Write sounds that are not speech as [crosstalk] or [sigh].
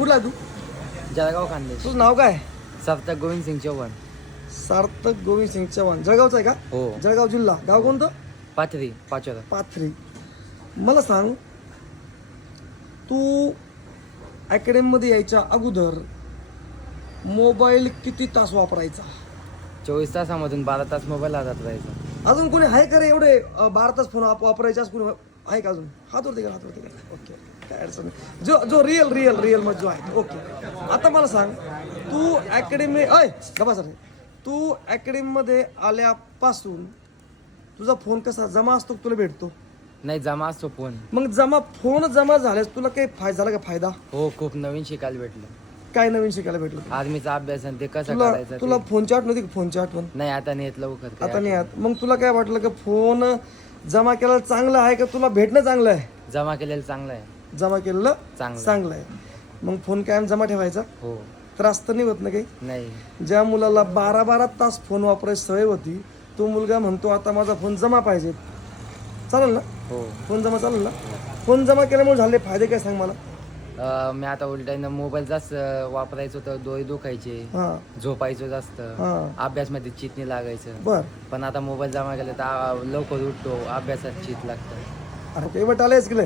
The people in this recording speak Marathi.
कुठला आहे तू? जळगाव खानदेश. तुझं नाव काय? सप्तक गोविंद सिंग चौहान. सार्थक गोविंद सिंग चव्हाण जळगावचं आहे का? हो. जळगाव जिल्हा. गाव कोणतं? पाथरी पाचोरा. पाथरी. मला सांग तू अकॅडमीमध्ये यायच्या अगोदर मोबाईल किती तास वापरायचा? चोवीस तासामधून बारा तास मोबाईल हातात राहायचा. अजून कोणी आहे का रे एवढे अ, बारा तास फोन वाप- वापरायचे? असं कोणी आहे का अजून? हात वरती करा हात वरती करा. ओके. [laughs] काय अडचण नाही. जो जो रिअल रिअल रिअलमध्ये जो आहे ओके आता मला सांग तू अकॅडमी अय गप्पा सर तू अकॅडमीमध्ये आल्यापासून तुझा फोन कसा जमा असतो का तुला भेटतो? नाही जमा असतो फोन मग जमा फोन जमा झाल्यास तुला काही फायदा झाला का फायदा? हो खूप नवीन शिकायला भेटलं. काय नवीन शिकायला भेटलं? आर्मीचा अभ्यास आणि ते कसं तुला करायचं तुला ते- फोनची आठवण होती का? फोनची आठवण? नाही आता नाही येत लवकर आता नाही आत मग तुला काय वाटलं का? फोन जमा केलेला चांगलं आहे का? तुला भेटणं चांगलं आहे? जमा केलेलं चांगलं आहे. जमा केलेलं चांगलं. चांगलं आहे. मग फोन कायम जमा ठेवायचा. हो. त्रास तर नाही होत ना काही? नाही. ज्या मुलाला बारा बारा तास फोन वापरायची सवय होती तो मुलगा म्हणतो आता माझा फोन जमा पाहिजे. चालेल ना? हो. फोन जमा चालेल ना? फोन जमा केल्यामुळे झाले फायदे काय सांग मला? अं, मी आता उलटानं मोबाईल जास्त वापरायचो तर डोळे दुखायचे हां. झोपायचो जास्त हां. अभ्यासमध्ये चित नाही लागायचं. बर. पण आता मोबाईल जमा केला तर आ- लवकर उठतो अभ्यासात चित लागतं. अरे पेमेंट आलेच गेले